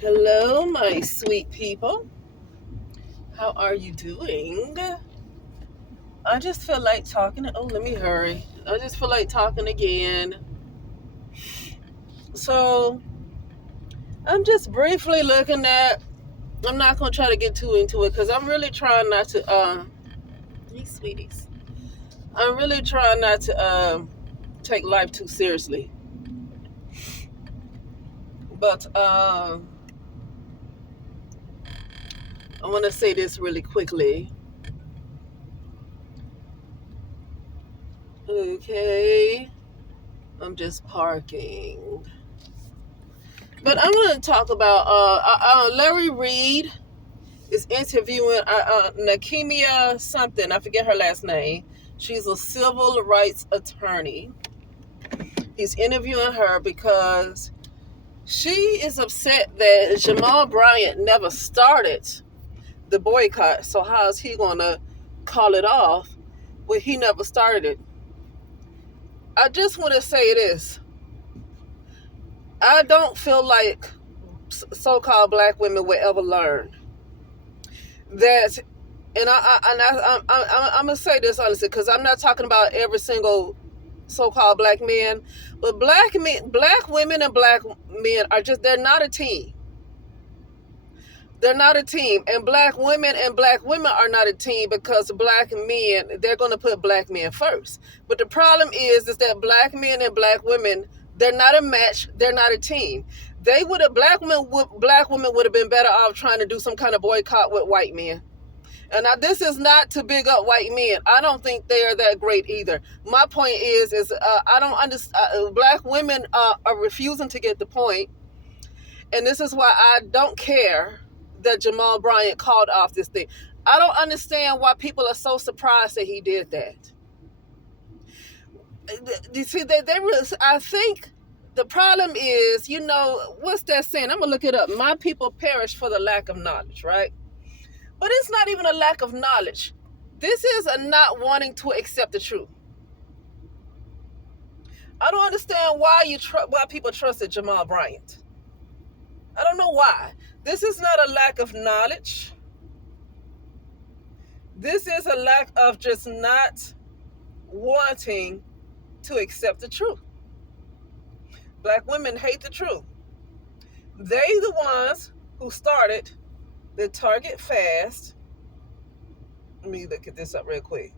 Hello, my sweet people. How are you doing? I just feel like talking. Oh, let me hurry. I just feel like talking again. So, I'm just briefly looking at. I'm not going to try to get too into it because I'm really trying not to. Hey, sweeties. I'm really trying not to take life too seriously. But I want to say this really quickly. Okay. I'm just parking. But I'm going to talk about Larry Reed is interviewing Nakemia something. I forget her last name. She's a civil rights attorney. He's interviewing her because she is upset that Jamal Bryant never started the boycott. So how is he going to call it off when he never started it? I just want to say this. I don't feel like so-called black women will ever learn that. And I'm gonna say this honestly, because I'm not talking about every single so-called black man, but black men, black women, and black men are just—they're not a team. They're not a team, and black women are not a team because black men, they're gonna put black men first. But the problem is that black men and black women, they're not a match. They're not a team. They would have black women would have been better off trying to do some kind of boycott with white men. And now, this is not to big up white men. I don't think they are that great either. My point is I don't understand. Black women are refusing to get the point, and this is why I don't care that Jamal Bryant called off this thing. I don't understand why people are so surprised that he did that. You see, I think the problem is, what's that saying? I'm gonna look it up. My people perish for the lack of knowledge, right? But it's not even a lack of knowledge. This is a not wanting to accept the truth. I don't understand why people trusted Jamal Bryant. I don't know why. This is not a lack of knowledge. This is a lack of just not wanting to accept the truth. Black women hate the truth. They the ones who started the Target fast. Let me look at this up real quick.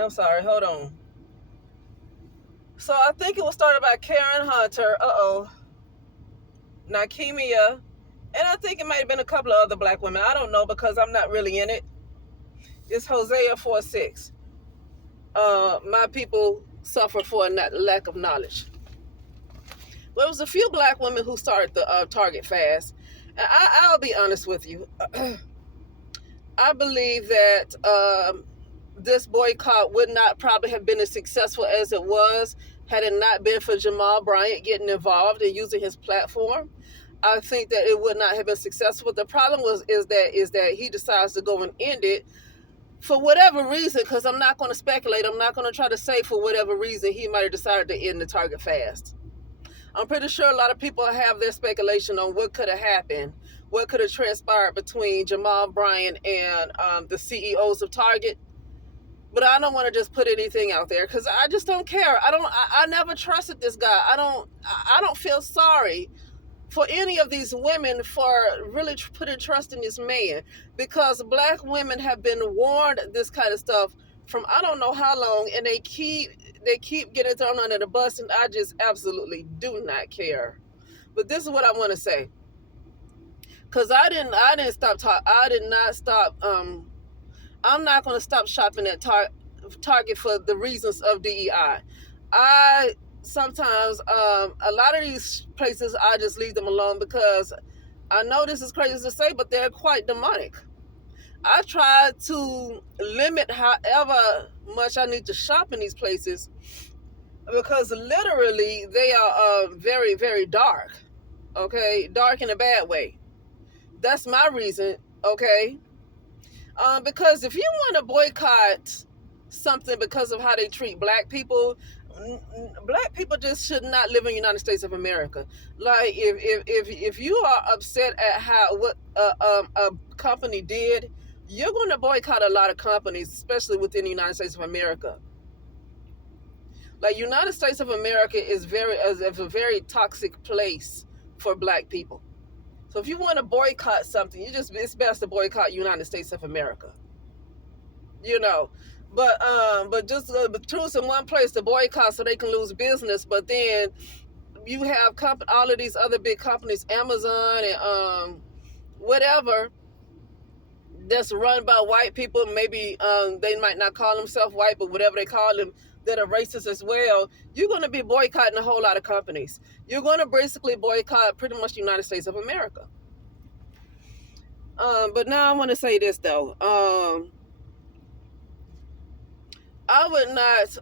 I'm sorry, hold on. So I think it was started by Karen Hunter, Nakemia, and I think it might have been a couple of other black women. I don't know because I'm not really in it. It's Hosea 4:6. My people suffer for a lack of knowledge. Well, it was a few black women who started the Target fast. And I'll be honest with you. I believe that this boycott would not probably have been as successful as it was had it not been for Jamal Bryant getting involved and using his platform. I think that it would not have been successful. The problem is that he decides to go and end it for whatever reason. Because I'm not going to speculate. I'm not going to try to say for whatever reason he might have decided to end the Target fast. I'm pretty sure a lot of people have their speculation on what could have happened, what could have transpired between Jamal Bryant and the CEOs of Target. But I don't want to just put anything out there because I just don't care. I never trusted this guy. I don't feel sorry for any of these women for really putting trust in this man, because black women have been warned this kind of stuff from I don't know how long, and they keep getting thrown under the bus, and I just absolutely do not care. But this is what I want to say, because I did not stop. I'm not going to stop shopping at Target for the reasons of DEI. I sometimes a lot of these places I just leave them alone because I know this is crazy to say, but they're quite demonic. I try to limit however much I need to shop in these places because literally they are very, very dark. Okay, dark in a bad way. That's my reason. Okay, because if you want to boycott something because of how they treat black people, black people just should not live in the United States of America. Like if you are upset at how what a company did, you're going to boycott a lot of companies, especially within the United States of America. Like United States of America is a very toxic place for black people. So if you want to boycott something, it's best to boycott United States of America. You know, but just choosing one place to boycott so they can lose business, but then you have all of these other big companies, Amazon and whatever, that's run by white people. Maybe they might not call themselves white, but whatever they call them, that are racist as well. You're going to be boycotting a whole lot of companies. You're going to basically boycott pretty much the United States of America. But now I want to say this though. I would not.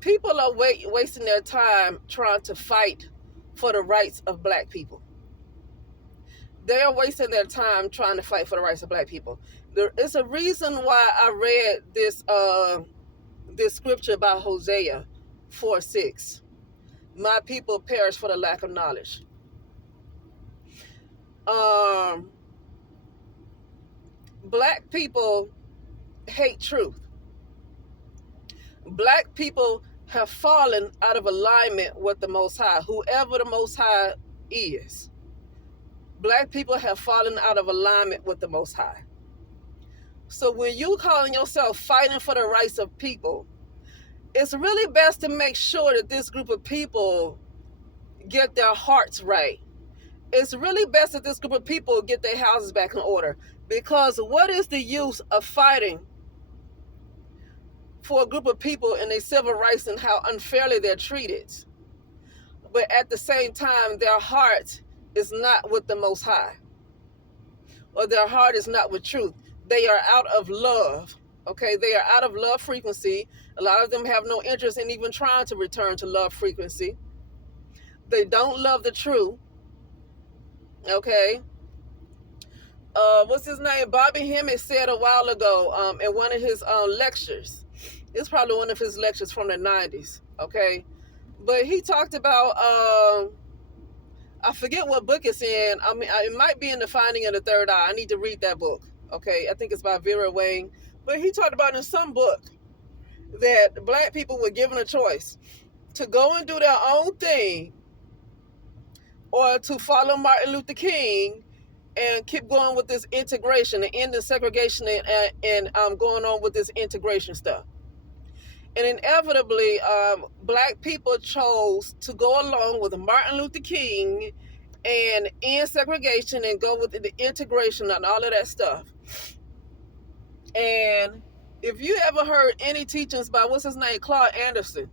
People are wasting their time trying to fight for the rights of black people. They are wasting their time trying to fight for the rights of black people. There is a reason why I read this scripture about Hosea 4:6. My people perish for the lack of knowledge. Black people hate truth. Black people have fallen out of alignment with the Most High, whoever the Most High is. Black people have fallen out of alignment with the Most High. So when you calling yourself fighting for the rights of people, it's really best to make sure that this group of people get their hearts right. It's really best that this group of people get their houses back in order. Because what is the use of fighting for a group of people and their civil rights and how unfairly they're treated, but at the same time their heart is not with the Most High, or their heart is not with truth? They are out of love. Okay, they are out of love frequency. A lot of them have no interest in even trying to return to love frequency. They don't love the truth. Okay. What's his name? Bobby Hemmett said a while ago in one of his lectures. It's probably one of his lectures from the 90s. Okay. But he talked about, I forget what book it's in. I mean, it might be in The Finding of the Third Eye. I need to read that book. Okay. I think it's by Vera Wang. But he talked about in some book that black people were given a choice to go and do their own thing, or to follow Martin Luther King and keep going with this integration and end the segregation and going on with this integration stuff. And inevitably, black people chose to go along with Martin Luther King and end segregation and go with the integration and all of that stuff. And if you ever heard any teachings by, what's his name, Claude Anderson,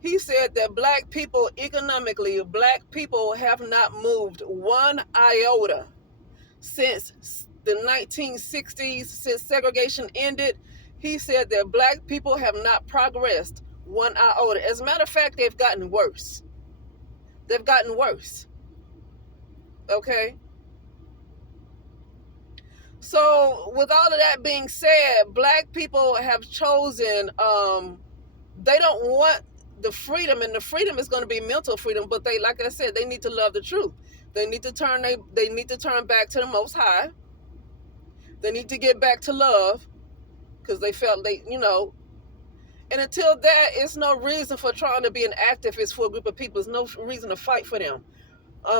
he said that black people, economically, black people have not moved one iota since the 1960s, since segregation ended. He said that black people have not progressed one iota. As a matter of fact, they've gotten worse. They've gotten worse. Okay? So with all of that being said, black people have chosen, they don't want the freedom, and the freedom is going to be mental freedom, but they, like I said, they need to love the truth. They need to turn back to the Most High. They need to get back to love, because they felt and until that, it's no reason for trying to be an activist for a group of people. There's no reason to fight for them,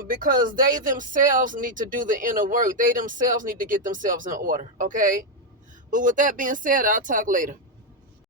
because they themselves need to do the inner work. They themselves need to get themselves in order. Okay. But with that being said, I'll talk later.